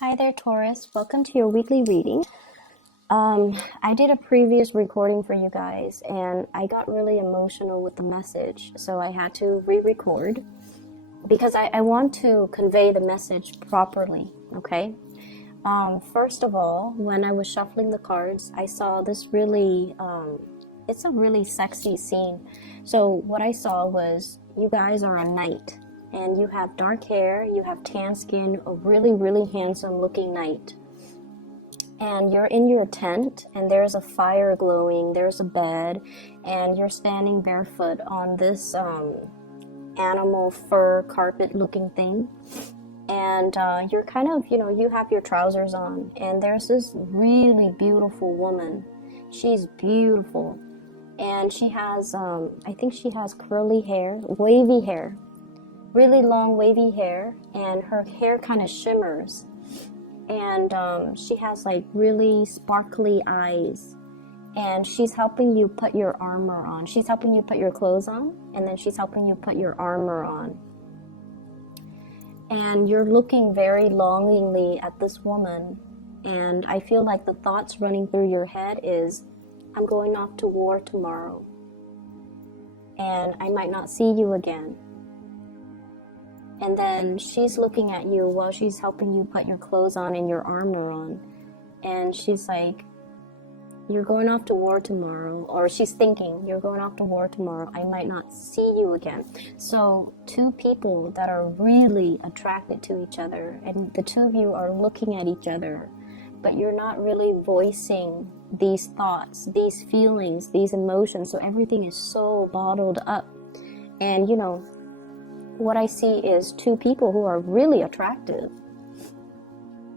Hi there, Taurus. Welcome to your weekly reading. I did a previous recording for you guys and I got really emotional with the message, so I had to re-record because I want to convey the message properly, okay? First of all, when I was shuffling the cards, I saw this really, it's a really sexy scene. So what I saw was you guys are a knight. And you have dark hair, you have tan skin, a really, really handsome looking knight. And you're in your tent, and there's a fire glowing, there's a bed, and you're standing barefoot on this animal fur carpet looking thing. And you're kind of, you have your trousers on, and there's this really beautiful woman. She's beautiful. And she has, I think she has curly hair, wavy hair. Really long wavy hair, and her hair kind of shimmers, and she has like really sparkly eyes, and she's helping you put your armor on. She's helping you put your clothes on, and then she's helping you put your armor on. And you're looking very longingly at this woman, and I feel like the thoughts running through your head is, I'm going off to war tomorrow, and I might not see you again. And then she's looking at you while she's helping you put your clothes on and your armor on. And she's like, you're going off to war tomorrow. Or she's thinking, you're going off to war tomorrow. I might not see you again. So two people that are really attracted to each other. And the two of you are looking at each other. But you're not really voicing these thoughts, these feelings, these emotions. So everything is so bottled up. And what I see is two people who are really attractive,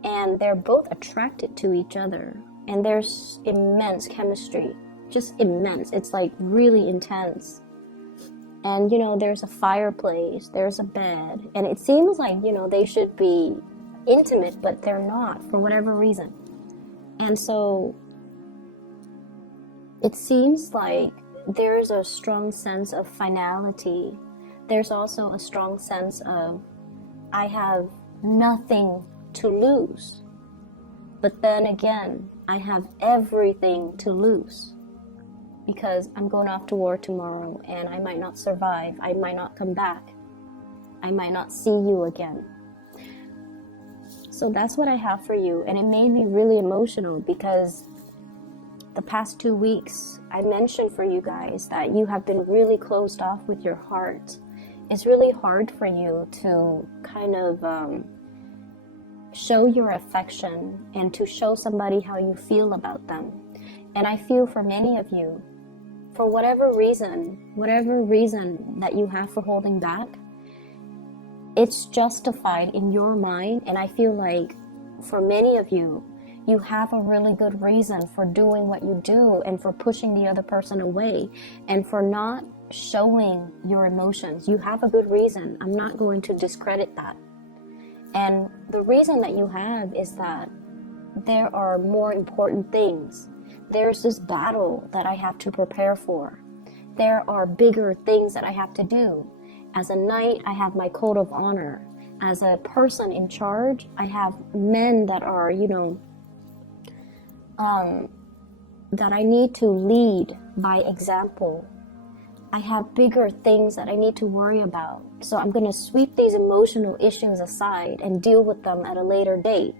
and they're both attracted to each other, and there's immense chemistry, just immense. It's like really intense. And there's a fireplace, there's a bed, and it seems like they should be intimate, but they're not for whatever reason. And so it seems like there's a strong sense of finality. There's also a strong sense of, I have nothing to lose. But then again, I have everything to lose. Because I'm going off to war tomorrow, and I might not survive. I might not come back. I might not see you again. So that's what I have for you. And it made me really emotional because the past 2 weeks, I mentioned for you guys that you have been really closed off with your heart. It's really hard for you to kind of show your affection and to show somebody how you feel about them. And I feel for many of you, for whatever reason that you have for holding back, it's justified in your mind. And I feel like for many of you, you have a really good reason for doing what you do and for pushing the other person away and for not showing your emotions. You have a good reason. I'm not going to discredit that. And the reason that you have is that there are more important things. There's this battle that I have to prepare for. There are bigger things that I have to do. As a knight, I have my code of honor. As a person in charge, I have men that are, that I need to lead by example. I have bigger things that I need to worry about. So I'm going to sweep these emotional issues aside and deal with them at a later date.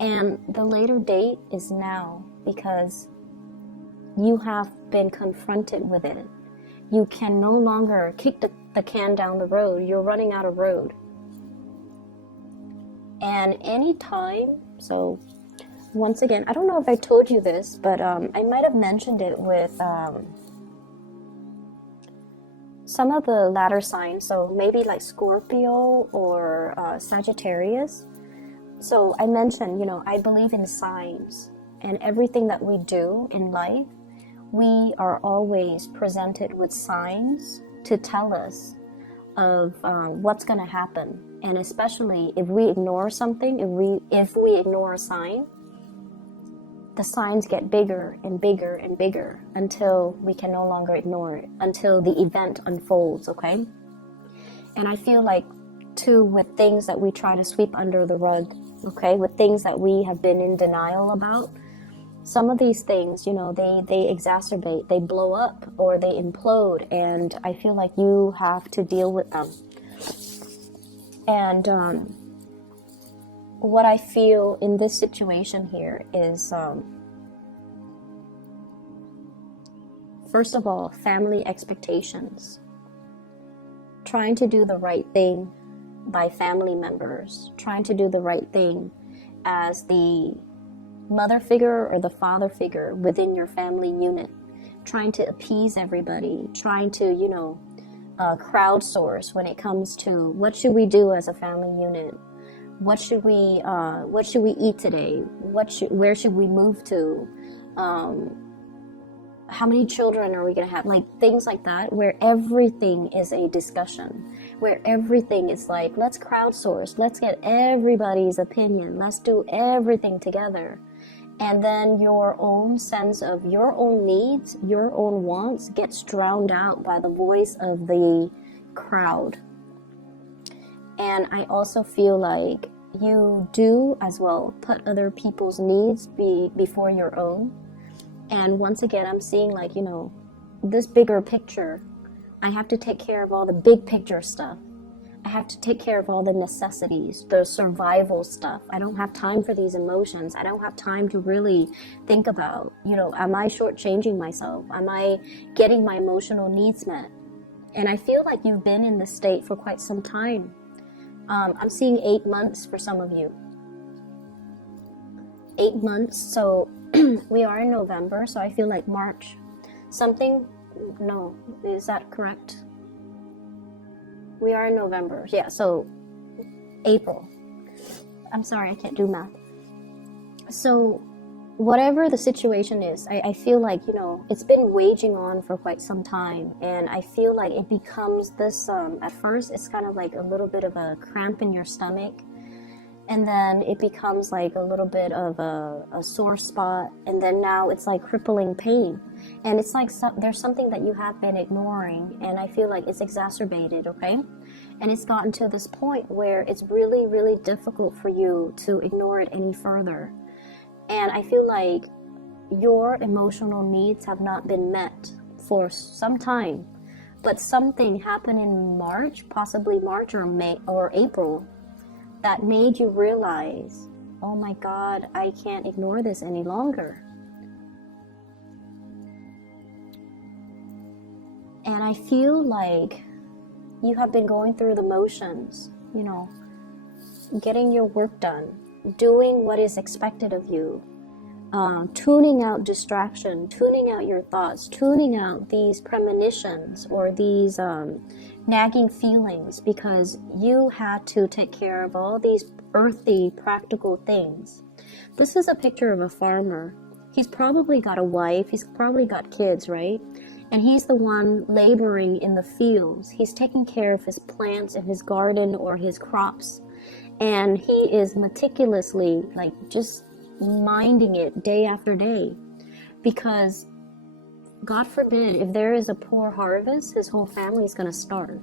And the later date is now, because you have been confronted with it. You can no longer kick the can down the road. You're running out of road. And anytime, so once again, I don't know if I told you this, but I might have mentioned it with some of the latter signs, so maybe like Scorpio or Sagittarius. So I mentioned, I believe in signs, and everything that we do in life, we are always presented with signs to tell us of what's going to happen. And especially if we ignore something, if we ignore a sign, the signs get bigger and bigger and bigger until we can no longer ignore it, until the event unfolds, okay? And I feel like, too, with things that we try to sweep under the rug, okay, with things that we have been in denial about. Some of these things, you know, they exacerbate, they blow up, or they implode, and I feel like you have to deal with them. And what I feel in this situation here is, first of all, family expectations. Trying to do the right thing by family members, trying to do the right thing as the mother figure or the father figure within your family unit, trying to appease everybody, trying to, you know, crowdsource when it comes to what should we do as a family unit, what should we eat today, where should we move to, how many children are we going to have, like things like that, where everything is a discussion, where everything is like, let's crowdsource, let's get everybody's opinion, let's do everything together. And then your own sense of your own needs, your own wants gets drowned out by the voice of the crowd. And I also feel like you do as well put other people's needs before your own. And once again, I'm seeing like, you know, this bigger picture. I have to take care of all the big picture stuff. I have to take care of all the necessities, the survival stuff. I don't have time for these emotions. I don't have time to really think about, you know, am I shortchanging myself? Am I getting my emotional needs met? And I feel like you've been in this state for quite some time. I'm seeing 8 months for some of you. 8 months, so we are in November, so I feel like March. No, is that correct? We are in November, yeah, so April. I'm sorry, I can't do math. So whatever the situation is, I feel like, you know, it's been waging on for quite some time, and I feel like it becomes this, at first it's kind of like a little bit of a cramp in your stomach, and then it becomes like a little bit of a sore spot, and then now it's like crippling pain. And it's like there's something that you have been ignoring, and I feel like it's exacerbated, okay? And it's gotten to this point where it's really, really difficult for you to ignore it any further. And I feel like your emotional needs have not been met for some time, but something happened in March, possibly March or May or April, that made you realize, oh my God, I can't ignore this any longer. And I feel like you have been going through the motions, you know, getting your work done, doing what is expected of you, tuning out distraction, tuning out your thoughts, tuning out these premonitions or these nagging feelings, because you had to take care of all these earthy, practical things. This is a picture of a farmer. He's probably got a wife, he's probably got kids, right? And he's the one laboring in the fields. He's taking care of his plants in his garden or his crops. And he is meticulously, like, just minding it day after day. Because, God forbid, if there is a poor harvest, his whole family is going to starve.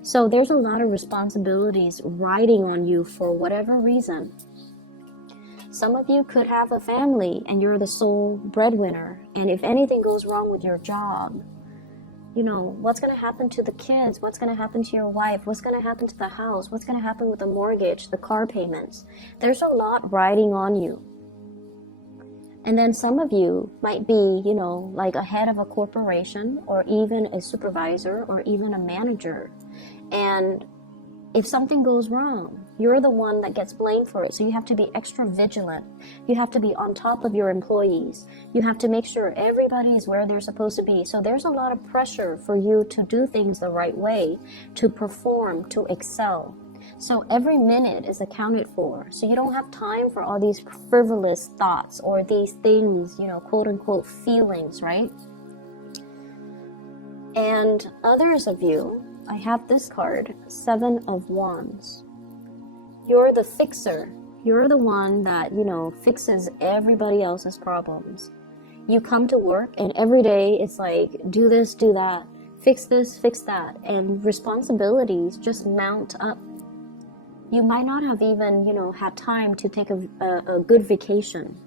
So there's a lot of responsibilities riding on you for whatever reason. Some of you could have a family and you're the sole breadwinner. And if anything goes wrong with your job, you know, what's going to happen to the kids? What's going to happen to your wife? What's going to happen to the house? What's going to happen with the mortgage, the car payments? There's a lot riding on you. And then some of you might be, you know, like a head of a corporation or even a supervisor or even a manager. And if something goes wrong, you're the one that gets blamed for it. So you have to be extra vigilant. You have to be on top of your employees. You have to make sure everybody is where they're supposed to be. So there's a lot of pressure for you to do things the right way, to perform, to excel. So every minute is accounted for. So you don't have time for all these frivolous thoughts or these things, you know, quote unquote feelings, right? And others of you, I have this card, 7 of Wands. You're the fixer. You're the one that, you know, fixes everybody else's problems. You come to work and every day it's like, do this, do that, fix this, fix that. And responsibilities just mount up. You might not have even, had time to take a good vacation.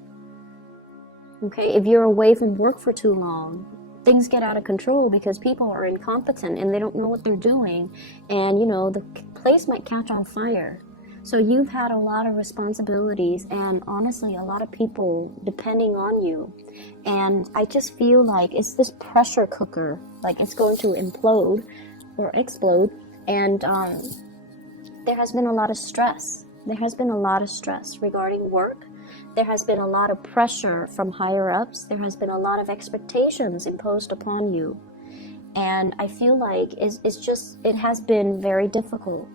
Okay, if you're away from work for too long, things get out of control because people are incompetent and they don't know what they're doing, and the place might catch on fire. So you've had a lot of responsibilities and honestly a lot of people depending on you, and I just feel like it's this pressure cooker, like it's going to implode or explode. And there has been a lot of stress. There has been a lot of stress regarding work. There has been a lot of pressure from higher ups. There has been a lot of expectations imposed upon you. And I feel like it has been very difficult.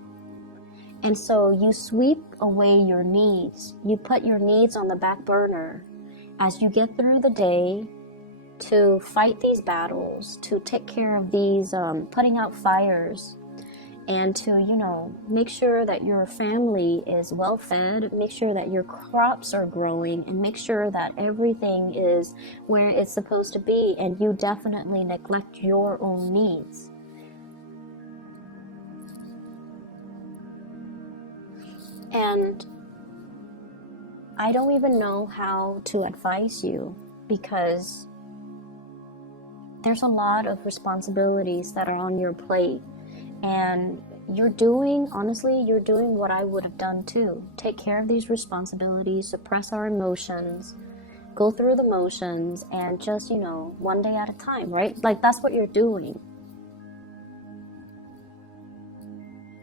And so you sweep away your needs. You put your needs on the back burner as you get through the day to fight these battles, to take care of these, putting out fires, and to, make sure that your family is well fed, make sure that your crops are growing, and make sure that everything is where it's supposed to be, and you definitely neglect your own needs. And I don't even know how to advise you, because there's a lot of responsibilities that are on your plate. And you're doing what I would have done too. Take care of these responsibilities, suppress our emotions, go through the motions, and just, one day at a time, right? Like, that's what you're doing.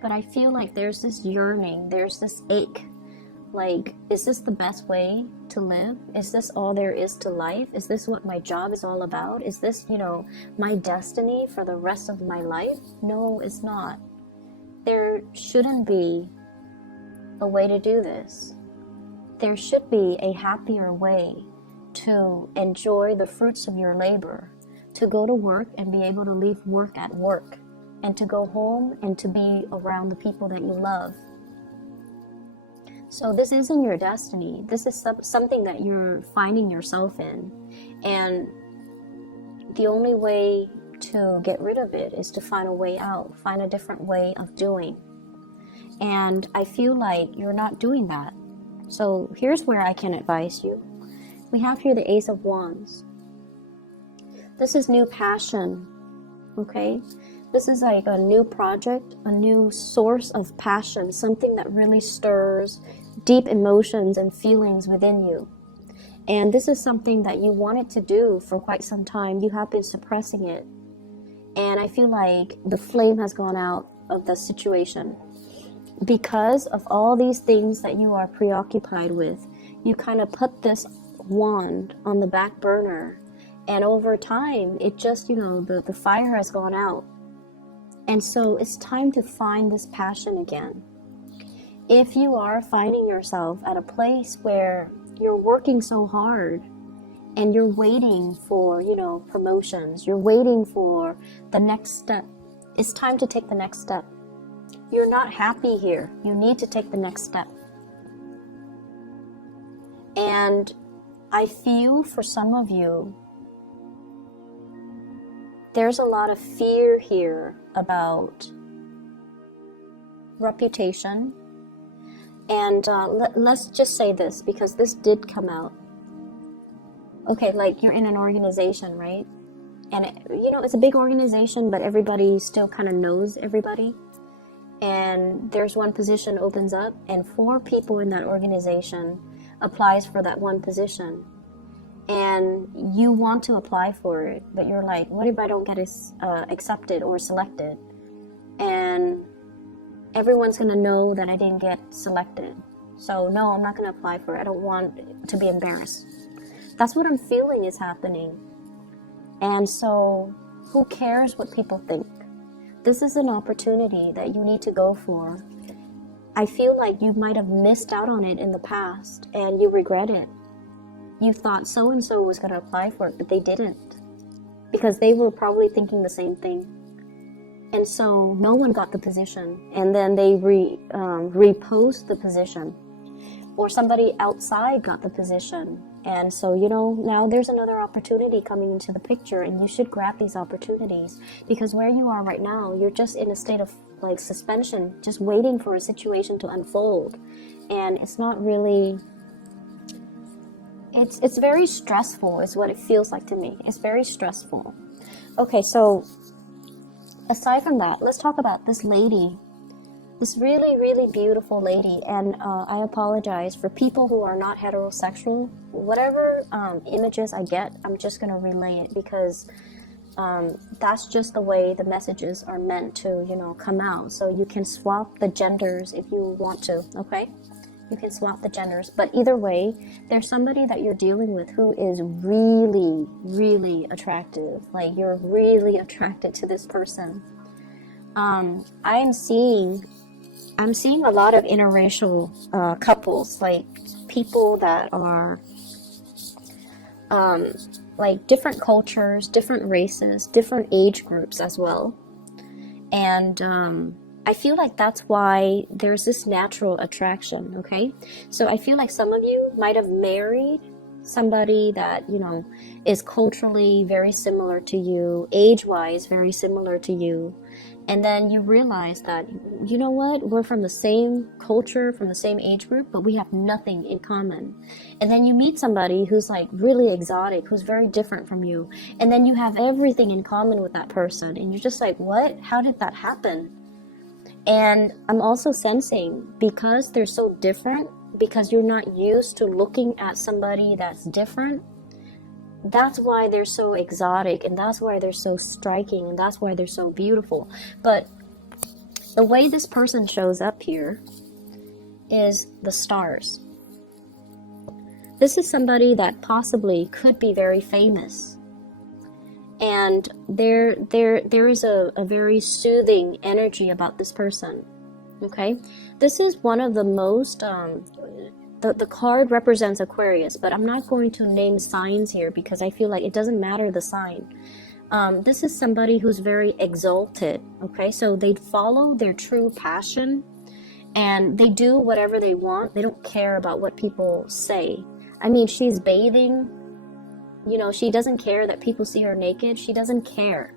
But I feel like there's this yearning, there's this ache. Like, is this the best way to live? Is this all there is to life? Is this what my job is all about? Is this, my destiny for the rest of my life? No, it's not. There shouldn't be a way to do this. There should be a happier way to enjoy the fruits of your labor, to go to work and be able to leave work at work, and to go home and to be around the people that you love. So this isn't your destiny. This is something that you're finding yourself in. And the only way to get rid of it is to find a way out, find a different way of doing. And I feel like you're not doing that. So here's where I can advise you. We have here the Ace of Wands. This is new passion, okay? This is like a new project, a new source of passion, something that really stirs deep emotions and feelings within you. And this is something that you wanted to do for quite some time. You have been suppressing it. And I feel like the flame has gone out of the situation. Because of all these things that you are preoccupied with, you kind of put this wand on the back burner. And over time, it just, the fire has gone out. And so it's time to find this passion again. If you are finding yourself at a place where you're working so hard and you're waiting for, promotions, you're waiting for the next step, it's time to take the next step. You're not happy here. You need to take the next step. And I feel for some of you, there's a lot of fear here about reputation. And let's just say this, because this did come out. Okay, like you're in an organization, right? And it's a big organization, but everybody still kind of knows everybody. And there's one position opens up, and 4 people in that organization applies for that one position. And you want to apply for it, but you're like, what if I don't get accepted or selected? And everyone's going to know that I didn't get selected. So no, I'm not going to apply for it. I don't want to be embarrassed. That's what I'm feeling is happening. And so who cares what people think? This is an opportunity that you need to go for. I feel like you might have missed out on it in the past and you regret it. You thought so-and-so was going to apply for it, but they didn't. Because they were probably thinking the same thing. And so no one got the position. And then they repost the position. Or somebody outside got the position. And so, now there's another opportunity coming into the picture, and you should grab these opportunities. Because where you are right now, you're just in a state of like suspension, just waiting for a situation to unfold. And it's not really, it's very stressful is what it feels like to me. It's very stressful. Okay, so aside from that, let's talk about this lady. This really, really beautiful lady. And I apologize for people who are not heterosexual. Whatever images I get, I'm just going to relay it, because that's just the way the messages are meant to, you know, come out. So you can swap the genders if you want to, okay? You can swap the genders. But either way, there's somebody that you're dealing with who is really, really attractive. Like, you're really attracted to this person. I'm seeing a lot of interracial couples, like people that are like different cultures, different races, different age groups as well. And I feel like that's why there's this natural attraction, okay? So I feel like some of you might have married somebody that, you know, is culturally very similar to you, age-wise very similar to you. And then you realize that, you know what, we're from the same culture, from the same age group, but we have nothing in common. And then you meet somebody who's like really exotic, who's very different from you. And then you have everything in common with that person. And you're just like, what? How did that happen? And I'm also sensing, because they're so different, because you're not used to looking at somebody that's different, that's why they're so exotic, and that's why they're so striking, and that's why they're so beautiful. But the way this person shows up here is the stars. This is somebody that possibly could be very famous. And there is a very soothing energy about this person. Okay? This is one of the most the card represents Aquarius, but I'm not going to name signs here because I feel like it doesn't matter the sign. This is somebody who's very exalted, okay? So they follow their true passion, and they do whatever they want. They don't care about what people say. I mean, she's bathing, you know, she doesn't care that people see her naked. She doesn't care.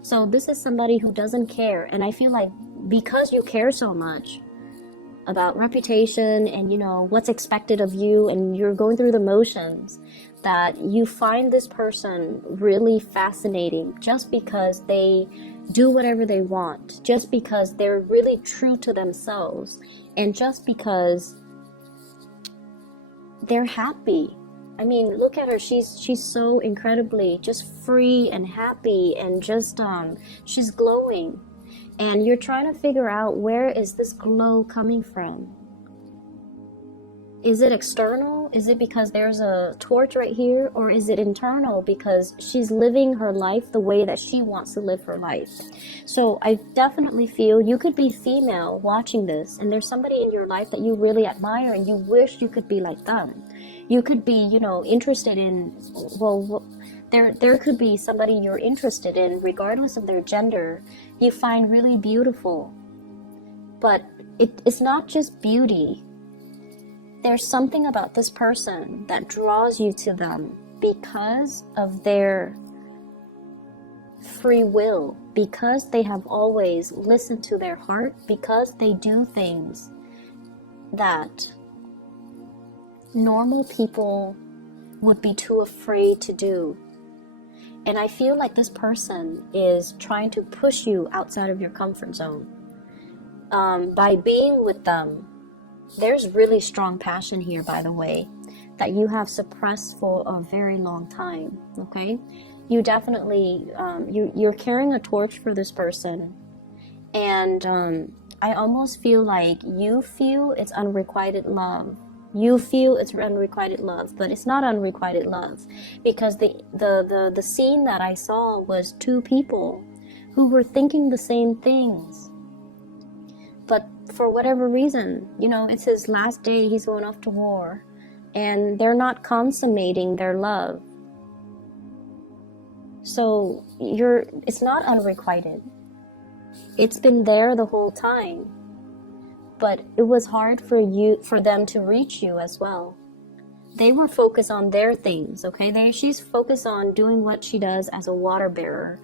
So this is somebody who doesn't care, and I feel like because you care so much about reputation and, you know, what's expected of you, and you're going through the motions, that you find this person really fascinating just because they do whatever they want, just because they're really true to themselves, and just because they're happy. I mean, look at her. She's so incredibly just free and happy, and just she's glowing. And you're trying to figure out, where is this glow coming from? Is it external? Is it because there's a torch right here? Or is it internal because she's living her life the way that she wants to live her life? So I definitely feel you could be female watching this, and there's somebody in your life that you really admire and you wish you could be like them. You could be, you know, interested in, well, there could be somebody you're interested in, regardless of their gender, you find really beautiful. But it's not just beauty. There's something about this person that draws you to them because of their free will, because they have always listened to their heart, because they do things that normal people would be too afraid to do. And I feel like this person is trying to push you outside of your comfort zone. By being with them, there's really strong passion here, by the way, that you have suppressed for a very long time, okay? You definitely, you're carrying a torch for this person. And I almost feel like you feel it's unrequited love. You feel it's unrequited love, but it's not unrequited love, because the scene that I saw was two people who were thinking the same things, but for whatever reason, you know, it's his last day, he's going off to war, and they're not consummating their love. So it's not unrequited. It's been there the whole time. But it was hard for them to reach you as well. They were focused on their things, okay? She's focused on doing what she does as a water bearer,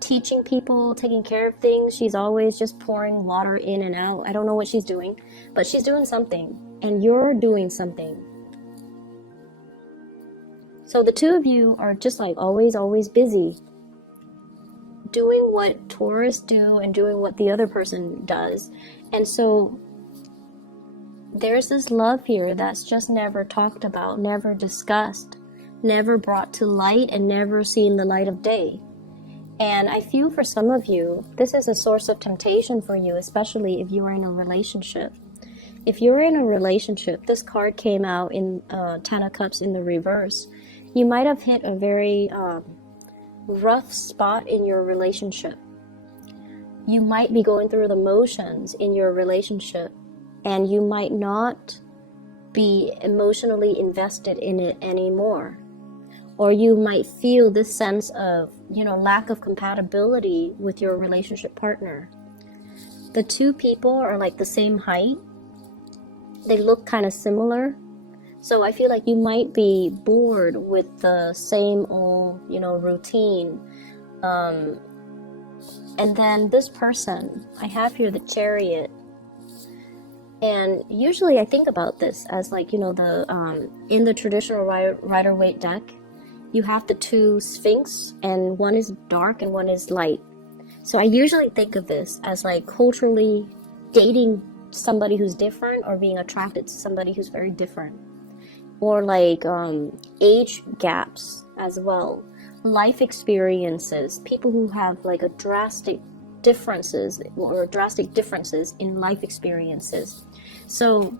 teaching people, taking care of things. She's always just pouring water in and out. I don't know what she's doing, but she's doing something, and you're doing something. So the two of you are just like always busy doing what Taurus do and doing what the other person does. And so there's this love here that's just never talked about, never discussed, never brought to light, and never seen the light of day. And I feel for some of you, this is a source of temptation for you, especially if you're in a relationship. If you're in a relationship, this card came out in Ten of Cups in the reverse. You might have hit a very rough spot in your relationship. You might be going through the motions in your relationship, and you might not be emotionally invested in it anymore. Or you might feel this sense of, lack of compatibility with your relationship partner. The two people are like the same height. They look kind of similar. So I feel like you might be bored with the same old, routine. And then this person, I have here the Chariot. And usually I think about this as like, in the traditional Rider-Waite deck, you have the two Sphinx, and one is dark and one is light. So I usually think of this as like culturally dating somebody who's different, or being attracted to somebody who's very different. Or like age gaps as well. Life experiences, people who have like a drastic differences in life experiences. So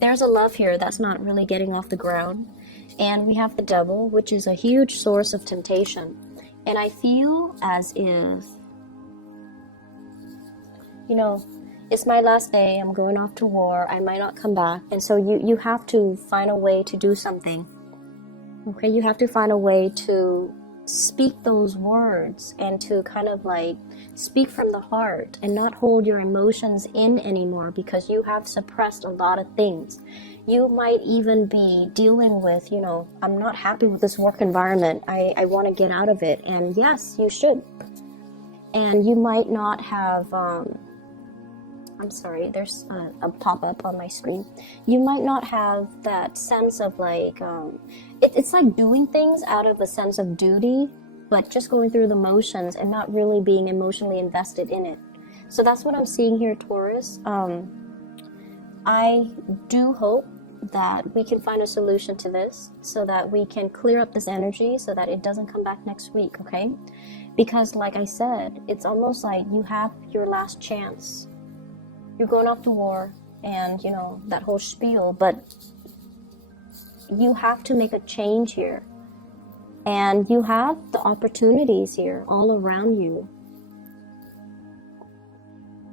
there's a love here that's not really getting off the ground. And we have the Devil, which is a huge source of temptation. And I feel as if, it's my last day, I'm going off to war, I might not come back. And so you have to find a way to do something. Okay, you have to find a way to speak those words and to kind of like speak from the heart and not hold your emotions in anymore, because you have suppressed a lot of things. You might even be dealing with, I'm not happy with this work environment. I want to get out of it. And yes, you should. And you might not have, I'm sorry, there's a pop-up on my screen. You might not have that sense of like, it's like doing things out of a sense of duty, but just going through the motions and not really being emotionally invested in it. So that's what I'm seeing here, Taurus. I do hope that we can find a solution to this so that we can clear up this energy so that it doesn't come back next week, okay? Because like I said, it's almost like you have your last chance. You're going off to war and, that whole spiel, but you have to make a change here. And you have the opportunities here all around you.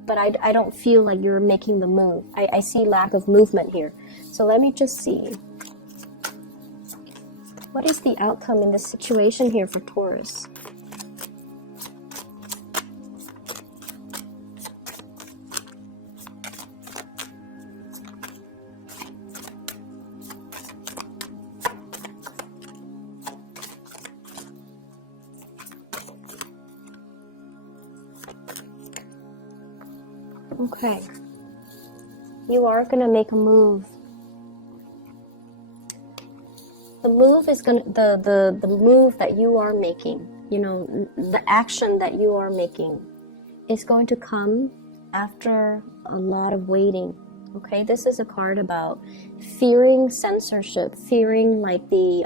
But I don't feel like you're making the move. I see lack of movement here. So let me just see. What is the outcome in this situation here for Taurus? Okay. You are going to make a move. The move is going to, the move that you are making, the action that you are making is going to come after a lot of waiting. Okay, this is a card about fearing censorship, fearing like the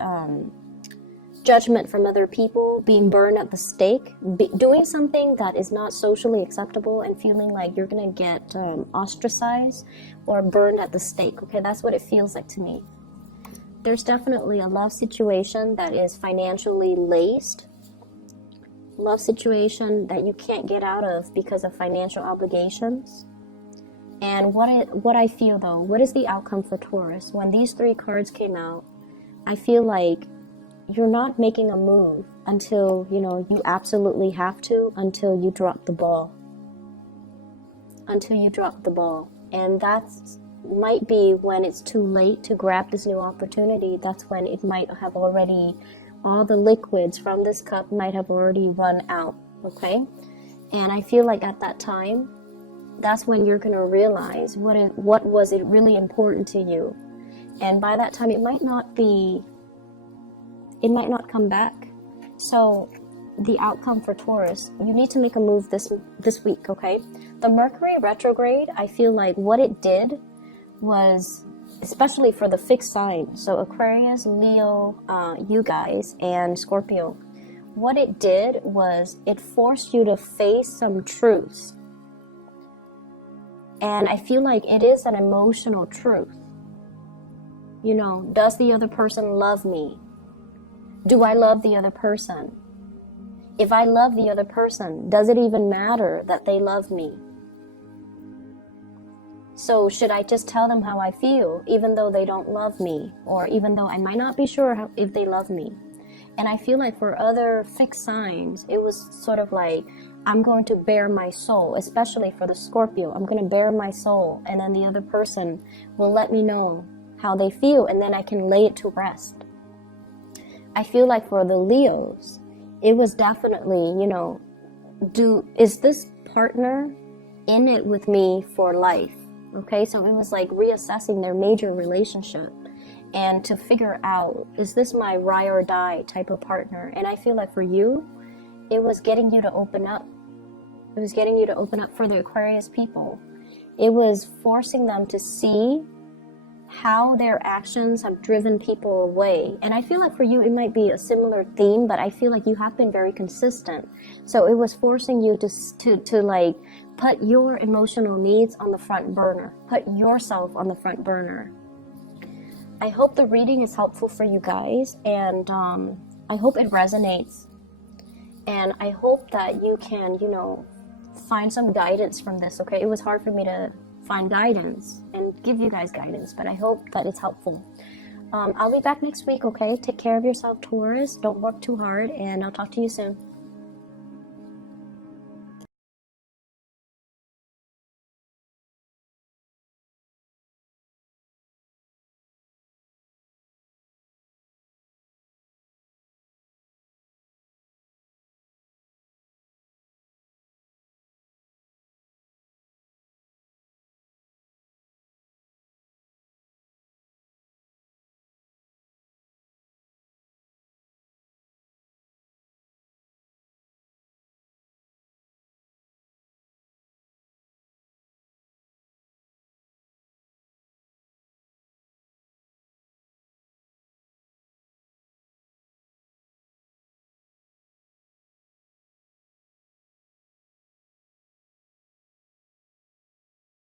judgment from other people, being burned at the stake, doing something that is not socially acceptable and feeling like you're going to get ostracized or burned at the stake. Okay, that's what it feels like to me. There's definitely a love situation that is financially laced. Love situation that you can't get out of because of financial obligations. And what I feel though, what is the outcome for Taurus? When these three cards came out, I feel like you're not making a move until, you absolutely have to, until you drop the ball. Until you drop the ball. And that's might be when it's too late to grab this new opportunity. That's when it might have already all the liquids from this cup might have already run out, okay? And I feel like at that time, that's when you're going to realize what was it really important to you. And by that time, it might not come back. So the outcome for Taurus, you need to make a move this week, okay? The Mercury retrograde, I feel like what it did was, especially for the fixed sign, so Aquarius, Leo, you guys, and Scorpio, what it did was it forced you to face some truths. And I feel like it is an emotional truth. You know, does the other person love me? Do I love the other person? If I love the other person, does it even matter that they love me? So should I just tell them how I feel, even though they don't love me, or even though I might not be sure if they love me? And I feel like for other fixed signs, it was sort of like, I'm going to bare my soul, especially for the Scorpio. I'm going to bare my soul, and then the other person will let me know how they feel, and then I can lay it to rest. I feel like for the Leos, it was definitely, you know, is this partner in it with me for life? Okay, so it was like reassessing their major relationship and to figure out, is this my ride or die type of partner? And I feel like for you, it was getting you to open up. It was getting you to open up for the Aquarius people. It was forcing them to see how their actions have driven people away. And I feel like for you, it might be a similar theme, but I feel like you have been very consistent. So it was forcing you to like put your emotional needs on the front burner, put yourself on the front burner. I hope the reading is helpful for you guys, and I hope it resonates. And I hope that you can, you know, find some guidance from this, okay? It was hard for me to find guidance and give you guys guidance, but I hope that it's helpful. I'll be back next week, okay? Take care of yourself, Taurus. Don't work too hard, and I'll talk to you soon.